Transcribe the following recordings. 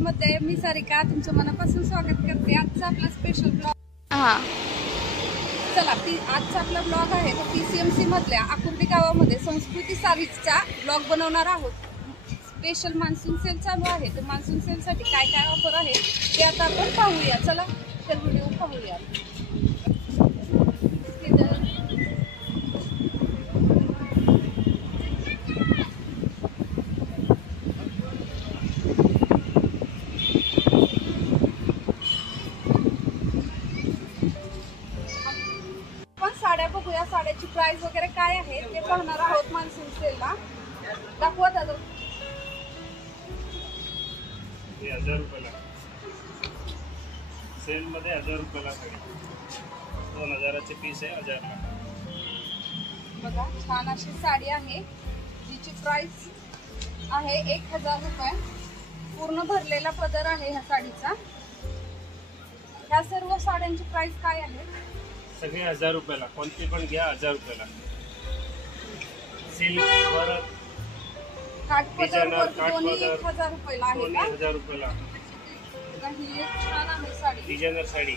मध्ये मी सारिका तुमचं मनापासून स्वागत करते। आजचा आपला स्पेशल ब्लॉग चला आजचा आपला ब्लॉग आहे तो PCMC मधल्या आकुर्डी गावामध्ये संस्कृती सारीचा ब्लॉग बनवणार आहोत। स्पेशल मान्सून सेल चालू आहे, तर मान्सून सेल साठी काय काय ऑफर आहे ते आता आपण पाहूया। चला तर व्हिडिओ पाहूया। बघूया साड्याची प्राइस वगैरे काय आहे ते पाहणार आहोत मान्सून सेलला। दाखवा दादा। 1000 रुपयाला सेल मध्ये 1000 रुपयाला साडी 2000चे पीस आहे 1000 ला। बघा छान अशी साडी आहे जिची प्राइस आहे 1000 रुपये। पूर्ण भरलेला पदर आहे ह्या साडीचा। ह्या सर्व साड्यांची प्राइस काय आहे? सगळे 1000 रुपयाला, कोणती पण घ्या 1000 रुपयाला। सिल्क वर्क काठपदर दोन्ही 1000 रुपयाला आहे का? 1000 रुपयाला। ही एक छान आहे साडी, डिझायनर साडी।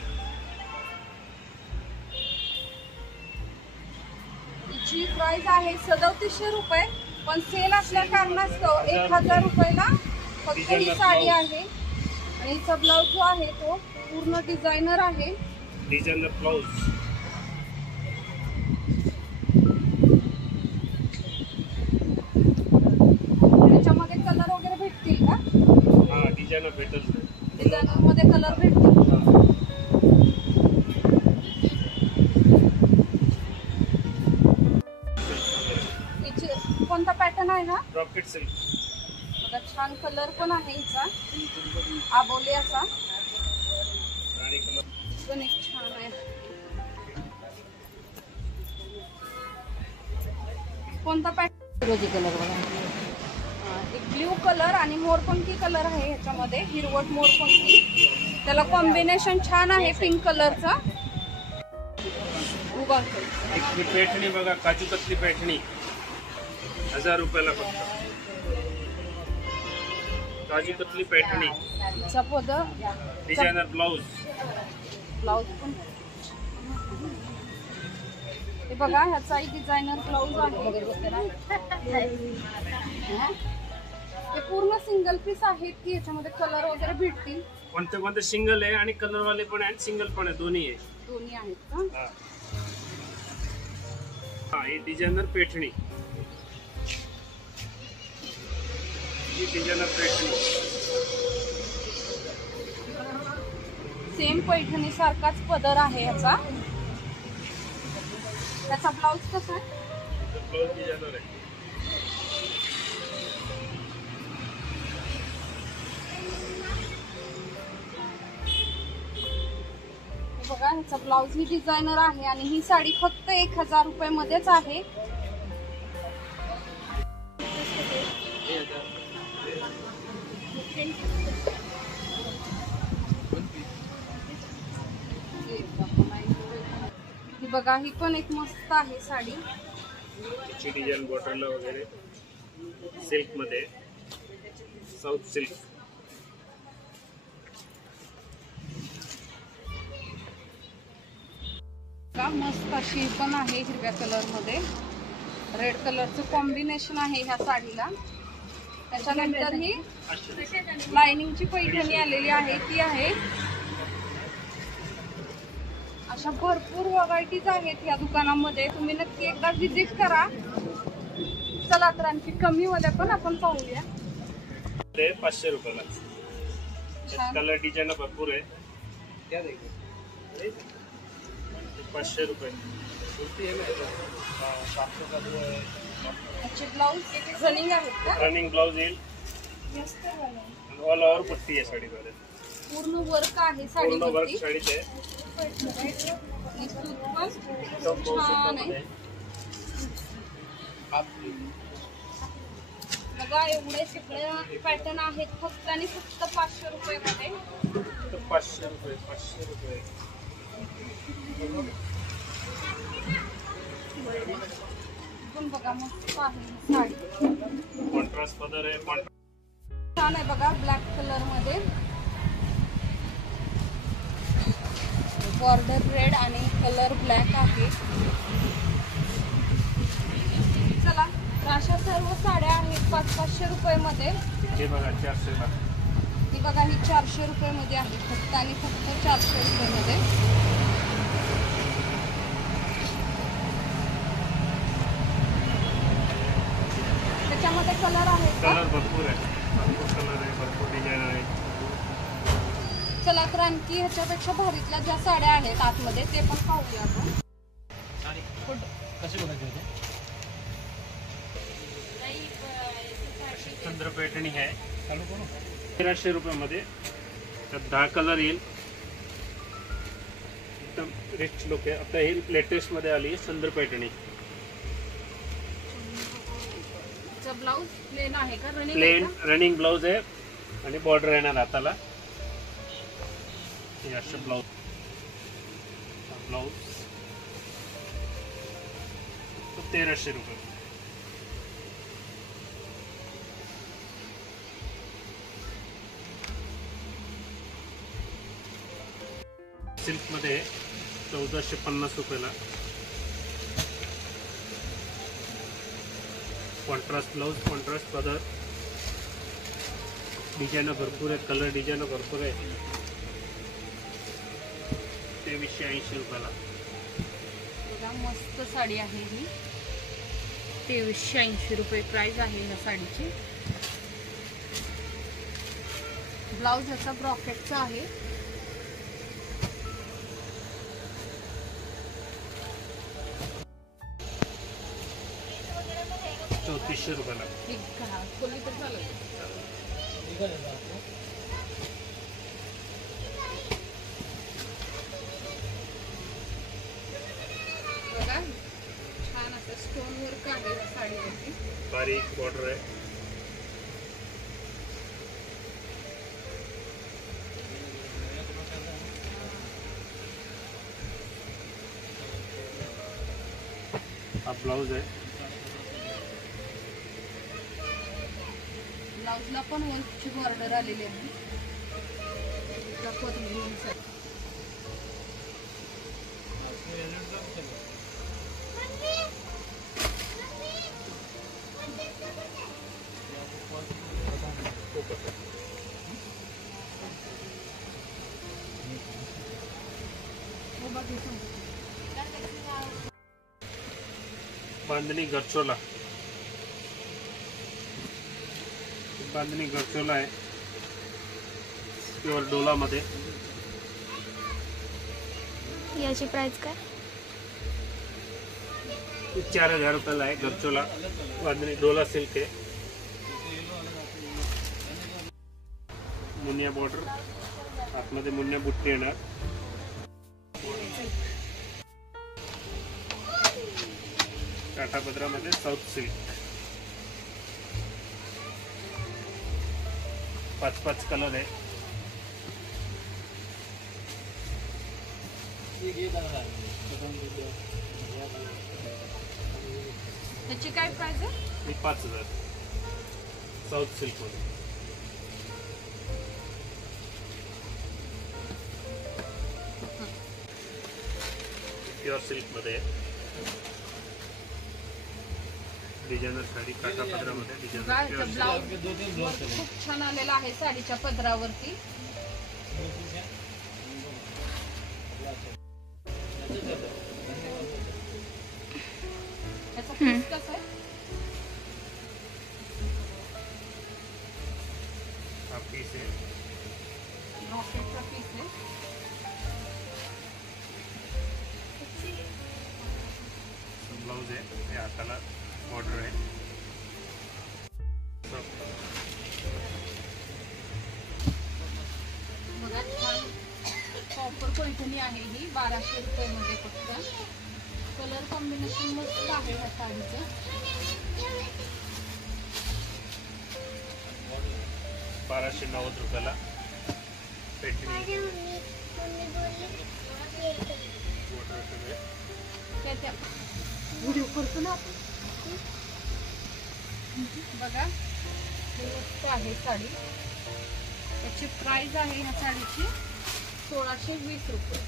हिची प्राइस आहे 3700 रुपये, पण सेल असल्या कारणास्तव 1000 रुपयाला फक्त ही साडी आहे। आणि हिचा ब्लाउज जो आहे तो पूर्ण डिझायनर आहे, डिझायनर ब्लाउज। कलर वगैरे भेटतील का? हां डिझायनर भेटेल, डिझायनर मध्ये कलर भेटतील। कोणता पॅटर्न आहे हा? Rocket silk. बघा छान कलर पण आहे हिचा, आबोली असा राणी कलर पण एक छान आहे। कोणता पॅटर्न? रोजी कलर बघा, एक ब्ल्यू कलर आणि मोरपंखी कलर आहे ह्याच्यामध्ये, हिरवट मोरपंखी। त्याला कॉम्बिनेशन छान आहे पिंक कलरचा। एक पैठणी बघा, काजू कतली पैठणी 1000 रुपयाला फक्त। काजू कतली पैठणी, पदर डिझायनर ब्लाउज। ब्लाउज पण हे बघा, ह्याचाही डिझायनर ब्लाउज आहे। हे पूर्ण सिंगल पीस आहेत की ह्याच्यामध्ये कलर वगैरे भेटतील? कोणते कोणते सिंगल आहे आणि कलर वाले पण आहेत, सिंगल पण आहे, दोन्ही आहे। दोन्ही आहेत का? हां हे डिझायनर पैठणी, ही डिझायनर पैठणी सेम पैठणी सारखाच पदर आहे ह्याचा। त्याचा ब्लाउज कसा आहे? ब्लाउज डिझायनर आहे। बघा ह्याचा ब्लाउज ही डिझायनर आहे आणि ही साडी फक्त 1000 रुपये मध्येच आहे। बघा ही पण एक मस्त आहे साडी, त्याची डिझाइन बॉटलला वगैरे सिल्क मध्ये, साऊथ सिल्क। का मस्त अशी पण आहे हिरव्या कलर मध्ये, रेड कलरचं कॉम्बिनेशन आहे ह्या साडीला। त्याच्यानंतर ही लाइनिंगची पैठणी आलेली आहे, ती आहे। अशा भरपूर व्हरायटीज आहेत या दुकानामध्ये, तुम्ही नक्की एकदा विजिट करा। चला तर आणखी कमी वाल्या पण आपण पाहूया। ते 500 रुपयाला, कलर डिझाइन भरपूर आहे। 500 रुपये। अच्छे ब्लाउज रनिंग आहेत का? रनिंग ब्लाउज येईल, ऑल ओव्हर पट्टी आहे साडीमध्ये, पूर्ण वर्क आहे साडीवरती, पूर्ण वर्क साडीचे आहे। छान आहे। बघा एवढे सगळे पॅटर्न आहेत फक्त आणि फक्त 500 रुपयामध्ये. 500 रुपये 500 रुपये. पण बघा मस्त आहे साडी. कॉन्ट्रास्ट पदर आहे. छान आहे बघा ब्लॅक कलर मध्ये बॉर्डर रेड आणि कलर ब्लॅक आहे. चला तर अशा सर्व साड्या आहेत 500 रुपयामध्ये. हे बघा 400 ला. ही बघा ही 400 रुपयामध्ये आहे फक्त आणि फक्त 400 रुपयामध्ये. त्याच्यामध्ये कलर आहेत का? कलर भरपूर आहे. भरपूर कलर आहे. भरपूर डिझाईन आहे. चला तर आणखी ह्याच्यापेक्षा भारीतल्या ज्या साड्या आहेत आतमध्ये ते पण पाहूया आपण. चंद्र पैठणी आहे 1300 रुपयामध्ये. त्यात 10 कलर येईल. एकदम रिच लुक आहे. आता ही लेटेस्ट मध्ये आली चंद्र पैठणी. ब्लाउज प्लेन आहे का? प्लेन रनिंग ब्लाउज आहे आणि बॉर्डर येणार हाताला. हे असं ब्लाउज ब्लाउज 1300 रुपये. सिल्क मध्ये 1450 रुपयाला. कॉन्ट्रास्ट ब्लाउज कॉन्ट्रास्ट पदर. डिझाईन भरपूर आहे. कलर डिझाईन भरपूर आहे. 2380 रुपयाला. बघा मस्त साडी आहे ही. 2380 रुपये प्राइस आहे ह्या साडीची. ब्लाउज ह्याचा ब्रॉकेटचा आहे. ₹3400 रुपयाला. ठीक आहे खोली तर चालेल. बघा छान असं स्टोन वर्क आहे या साडीवरती. बारीक बॉर्डर आहे. हा ब्लाउज आहे. ब्लाउजला पण वर्कची बॉर्डर आलेली आहे. दाखवत मी inside. बांधणी गरचोला. बांधणी गरचोला आहे प्युअर डोला मध्ये. याची प्राइस काय? 4000 रुपयाला आहे. गरचोला बांधणी डोला सिल्क आहे. मुनिया बॉर्डर आतमध्ये मुनिया बुट्टी येणार. काठापदरामध्ये साऊथ सिल्क. 5 कलर आहे. त्याची काय प्राइस आहे? 5000 साऊथ सिल्क मध्ये. प्युअर सिल्क मध्ये डिझायनर साडी काठापदरामध्ये डिझायनर. ब्लाउज खूप छान आलेला आहे साडीच्या पदरावरती. याचा पीस कसा आहे? हा पीस आहे. रॉकेटचा पीस आहे. ब्लाउज आहे. हे हाताला बॉर्डर आहे. बघा छान कॉपर पैठणी आहे ही 1200 रुपये मध्ये फक्त. कलर कॉम्बिनेशन मस्त आहे ह्या साडीचं. 1290 रुपयाला पैठणी. त्याच्या व्हिडिओ करतो ना आपण. बघा हे मस्त आहे साडी. याची प्राइस आहे ह्या साडीची 1620 रुपये.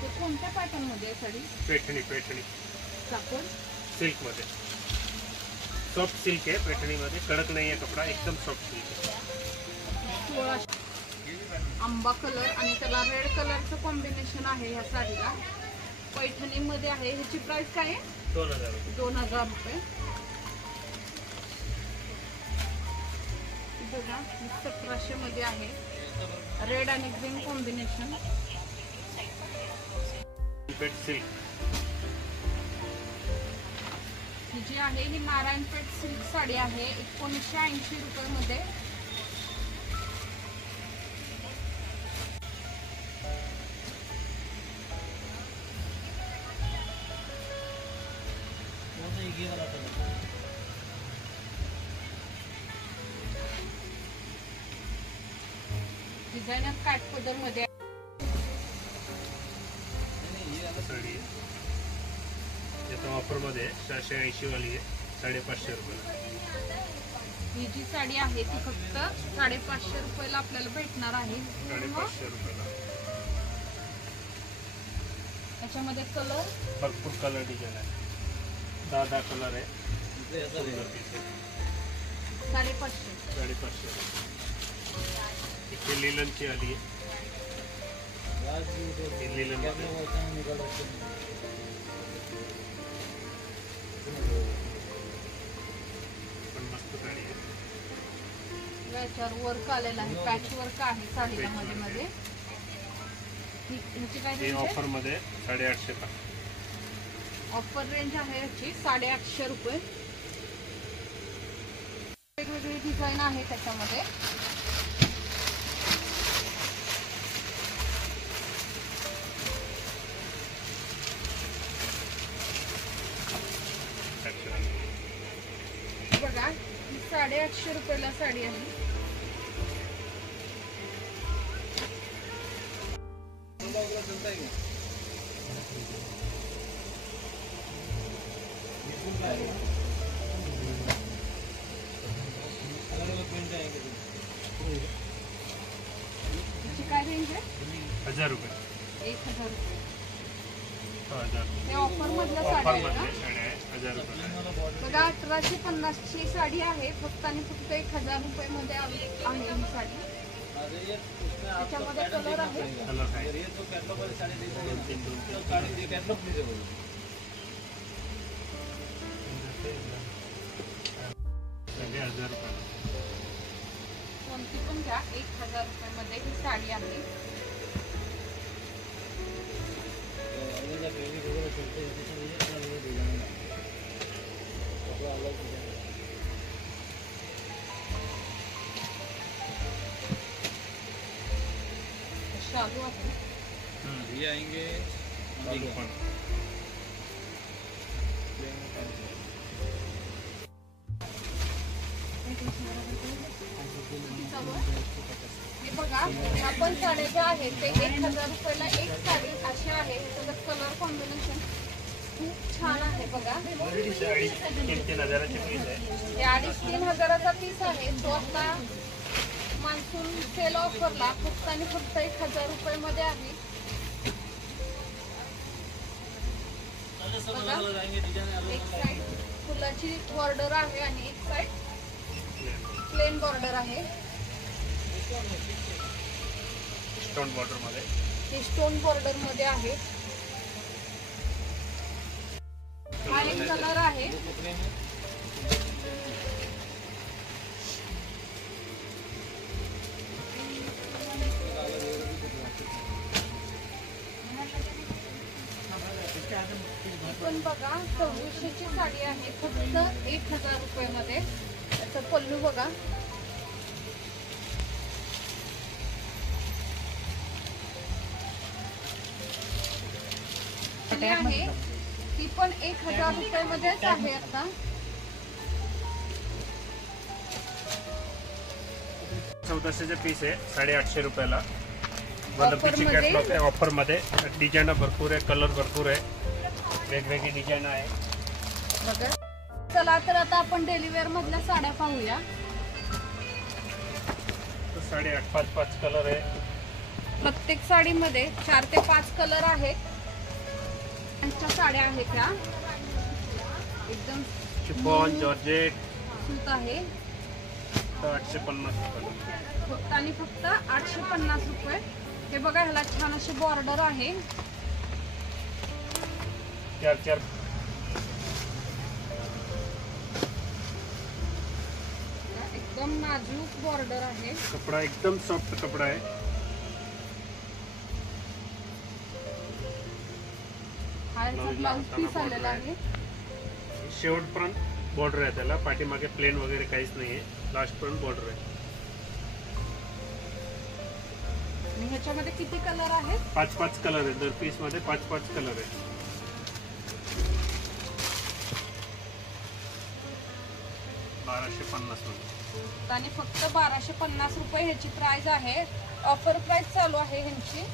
ते कोणत्या पॅटर्न मध्ये आहे साडी? पैठणी पैठणी कापड सिल्क मध्ये. सॉफ्ट सिल्क आहे पैठणी मध्ये, कडक नाही आहे कपडा, एकदम सॉफ्ट सिल्क आहे. 1600. आंबा कलर आणि त्याला रेड कलरचं कॉम्बिनेशन आहे ह्या साडीला. पैठणी मध्ये आहे. ह्याची प्राइस काय आहे? 2000 रुपये. 2000 रुपये. बघा 1700 मध्ये आहे. रेड आणि ग्रीन कॉम्बिनेशन. पेट सिल्क ही जी आहे ही नारायणपेठ सिल्क साडी आहे 1980 रुपये मध्ये. डिझायनर काठ पदर मध्ये साडी आहे. त्याचा ऑफर मध्ये 680 वाली आहे 550 रुपयाला. ही जी साडी आहे ती फक्त 550 रुपयाला आपल्याला भेटणार आहे. 550 रुपयाला. त्याच्यामध्ये कलर भरपूर कलर डिझाईन आहे. 10 कलर आहे. सुंदर piece आहे. 550. 550. इथे लिलनची आली आहे. ही लिलन मध्ये पण मस्त साडी आहे. याच्यावर वर्क आलेला आहे. पॅच वर्क आहे साडीला मध्ये मध्ये. ह्याची काय हे रेंज आहे? ऑफर मध्ये 850 ला. ऑफर रेंज आहे याची 850 रुपये. वेगवेगळी डिझाईन आहे त्याच्यामध्ये. बघा ही 850 रुपयाला साडी आहे. हिची काय रेंज आहे? 1000 रुपये. 1000 रुपये. 1000. हे ऑफर मधल्या साडी ऑफर आहे मध्ये का? साडी आहे 1000 रुपयाला. बघा 1850 ची साडी आहे. फक्त आणि फक्त 1000 रुपये मध्ये आहे ही साडी. त्याच्यामध्ये कलर आहे. कलर आहे 2-3. साडी 1000 रुपयाला. कोणती पण घ्या 1000 रुपये मध्ये ही साडी आहे. शालू आहे. ये आएंगे चालू पण. हे बघा आपण साड्या ज्या आहेत ते 1000 रुपयाला एक साडी अशी आहे. त्याच्यात कलर कॉम्बिनेशन खूप छान आहे. बघा साडी 3-3 हजाराची पीस आहे. हे 2,500-3 हजाराचा पीस आहे. तो आता मान्सून सेल ऑफरला फक्त आणि फक्त 1000 रुपये मध्ये आहे. बघा एक साइड फुलाची बॉर्डर आहे आणि एक साइड प्लेन बॉर्डर आहे. स्टोन बॉर्डर मध्ये. हे स्टोन बॉर्डर मध्ये आहे. हा एक कलर आहे. पण बघा 2600ची साडी आहे फक्त 1000 रुपयामध्ये. त्याचा पल्लू बघा, आहे ती पण 1000 रुपयामध्येच आहे. आता 1400चे पीस आहे 850 रुपयाला. वनपीची मध्ये? कॅटलॉग आहे ऑफर मध्ये. डिझाईन भरपूर आहे, कलर भरपूर आहे, वेगवेगळी डिझाईन आहे. बघा. चला तर आता आपण डेली वेअर मधल्या साड्या पाहूया. तो 8.5 5 कलर आहे. प्रत्येक साडीमध्ये 4 ते 5 कलर आहेत. त्यांच्या साड्या आहेत त्या एकदम शिफॉन जॉर्जेट सूत आहे. 850 रुपये. फक्त आणि फक्त 850 रुपये. हे बघा, ह्याला छान अशी बॉर्डर आहे. 4 एकदम नाजूक बॉर्डर आहे. कपडा एकदम सॉफ्ट कपडा आहे. हा याचा ब्लाउज पीस आलेला आहे. शेवटपर्यंत बॉर्डर आहे त्याला. पाठीमागे प्लेन वगैरे काहीच नाहीये. लास्टपर्यंत बॉर्डर आहे. आणि ह्याच्यामध्ये किती कलर आहेत? 5 कलर आहे. दर पीस मध्ये 5 कलर आहे. 1250 मध्ये. आणि फक्त 1250 रुपये ह्याची प्राइस आहे. ऑफर प्राइस चालू आहे ह्यांची.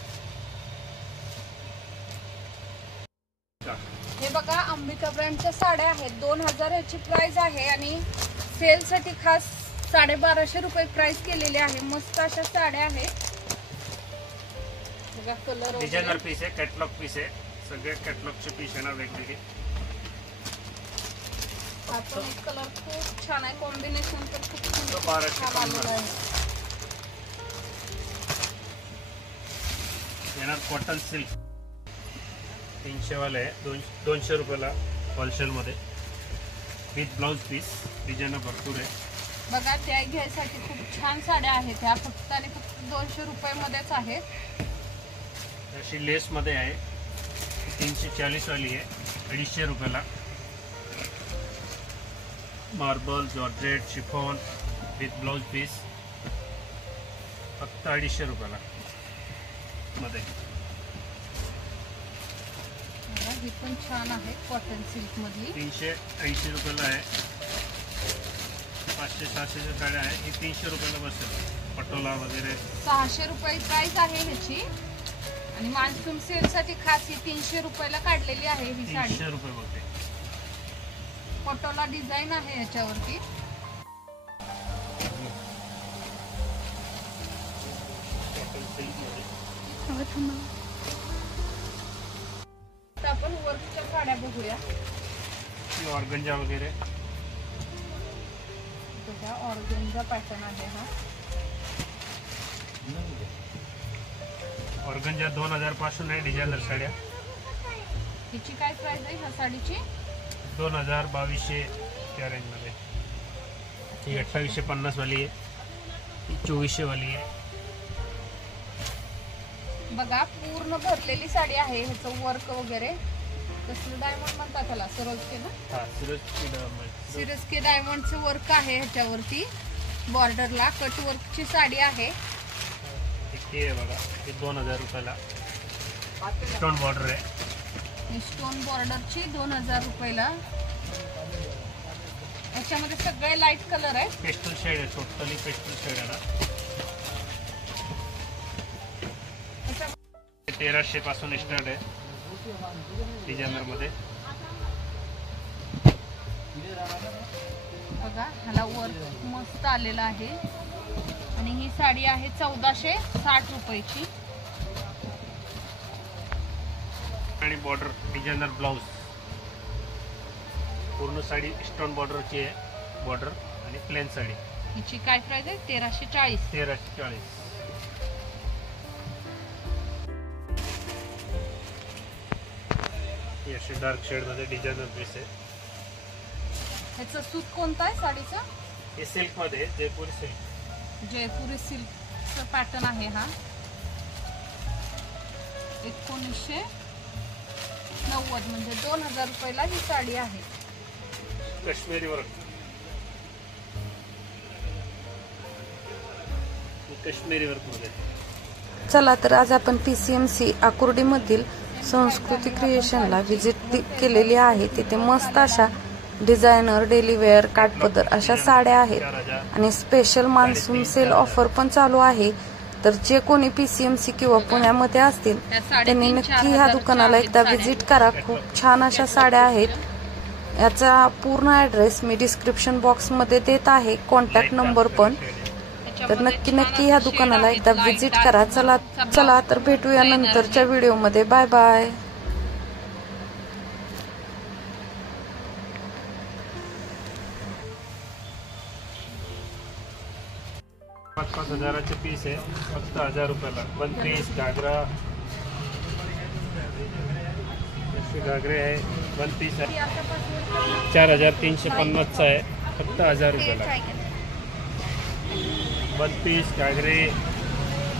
हे बघा, अंबिका ब्रँडच्या साड्या आहेत. 2000 ह्याची प्राइस आहे आणि सेल साठी खास 1250 रुपये प्राइस केलेली आहे. मस्त अशा साड्या आहेत. बघा कलर डिझायनर पीस आहे, कॅटलॉग पीस आहे. सगळे कॅटलॉगचे पीस आहे ना वेगवेगळे. हा पण एक कलर खूप छान आहे. कॉम्बिनेशन तर खूप तो छान 1250 आलेलं आहे. येणार कॉटन सिल्क 300 वाले आहे. 200 रुपयाला होलसेल मध्ये विथ ब्लाउज पीस. डिझाईन भरपूर आहे. बघा, त्या घ्यायसाठी खूप छान साड्या आहेत. ह्या फक्त आणि फक्त 200 रुपयामध्येच आहेत. अशी लेस मध्ये आहे. 340 वाली आहे 250 रुपयाला. Marble georgette chiffon with blouse piece फक्त 250 रुपयाला मध्ये. ही पण छान आहे कॉटन सिल्क मधली. 380 रुपयाला आहे. 500-600च्या साड्या आहे. ही 300 रुपयाला बसेल. पटोला वगैरे 600 रुपये प्राइस आहे ह्याची. आणि मान्सून सेल साठी खास ही 300 रुपयाला काढलेली आहे ही साडी. 300 रुपये बघते. पटोला डिझाईन आहे ह्याच्यावरती. तर आपण वर्कच्या साड्या बघूया. ऑर्गंजा वगैरे. बघा, ऑर्गेन्झा पॅटर्न आहे हा. ऑर्गंजा 2000 पासून आहे डिझायनर साड्या. हिची काय प्राइस आहे ह्या साडीची? 2000 2200 त्या रेंज मध्ये. ही 2850 वाली आहे. ही 2400 वाली आहे. बघा, पूर्ण भरलेली साडी आहे. ह्याचं वर्क वगैरे कसलं डायमंड म्हणतात त्याला, सरोजके ना. हा सिरस सिरस्के डायमंडचं वर्क आहे ह्याच्यावरती. बॉर्डरला कट वर्कची साडी आहे. हे बघा, हे 2000 रुपयाला स्टोन बॉर्डर आहे. स्टोन बॉर्डरची 2000 रुपयाला. याच्यामध्ये सगळे लाईट कलर आहे. पेस्टल शेड आहे. टोटली पेस्टल शेड आहे ना. 1300 पासून स्टार्ट आहे डिझायनर मध्ये. बघा, ह्याला वर्क मस्त आलेला आहे. आणि ही साडी आहे 1460 रुपयाची. आणि बॉर्डर डिझायनर ब्लाउज. पूर्ण साडी स्टोन बॉर्डरची आहे. बॉर्डर आणि प्लेन साडी. हिची काय प्राइस आहे? 1340. 1340. ही अशी डार्क शेड मध्ये डिझायनर पीस आहे. ह्याचं सूत कोणतं आहे साडीचं? हे सिल्क मध्ये आहे, जयपुरी सिल्क. जयपुरी सिल्कचं पॅटर्न आहे हा. 1900 90 म्हणजे 2000 रुपयाला ही साडी आहे. काश्मीरी वर्क, काश्मीरी वर्क मध्ये. चला तर आज आपण PCMC आकुर्डीमधील संस्कृती क्रिएशनला व्हिजिट केलेली आहे. तिथे मस्त अशा डिझायनर, डेली वेअर, काठपदर अशा साड्या आहेत आणि स्पेशल मान्सून सेल ऑफर पण चालू आहे. तर जे कोणी PCMC किंवा पुण्यामध्ये असतील त्यांनी नक्की ह्या दुकानाला एकदा व्हिजिट करा. खूप छान अशा साड्या आहेत. याचा पूर्ण ॲड्रेस मी डिस्क्रिप्शन बॉक्समध्ये देत आहे, कॉन्टॅक्ट नंबर पण. तर नक्की ह्या दुकानाला एकदा व्हिजिट करा. चला तर भेटूया नंतरच्या व्हिडिओमध्ये. Bye bye. 5-5 हजाराचे पीस आहे, फक्त 1000 रुपयाला. 1 पीस घागरा, असे घागरे आहे. 1 पीस आहे 4350चा आहे, फक्त 1000 रुपयाला. 1 पीस घागरे,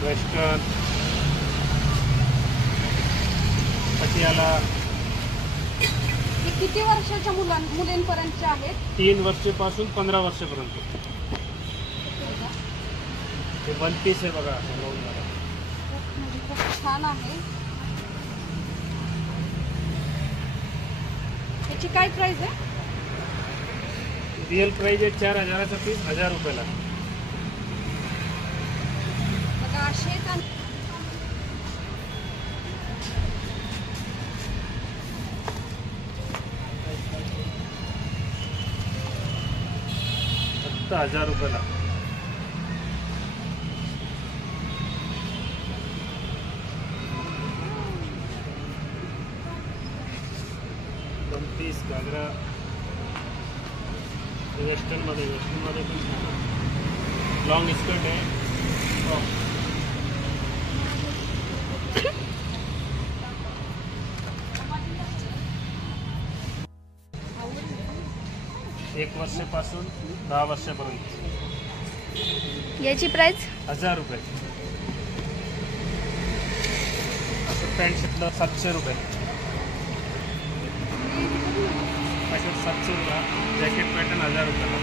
वेस्टर्न, पटियाला. हे किती वर्षाच्या मुलींपर्यंतचे आहेत? 3 वर्षापासून 15 वर्षापर्यंत. हे 1 पीस आहे बघा, म्हणजे खूप छान आहे. याची काय प्राइस आहे? रिअल प्राइस आहे 4000चा पीस, 1000 रुपयाला. बघा असे फक्त 1000 रुपयाला. पीस घागरा वेस्टर्न मध्ये पण लॉंग स्कर्ट आहे. एक वर्षापासून 10 वर्षापर्यंत. याची प्राइस 1000 रुपये. असं पॅन्ट शर्टला 700 रुपये. 700 रुपये. जॅकेट पॅटर्न 1000 रुपयाला.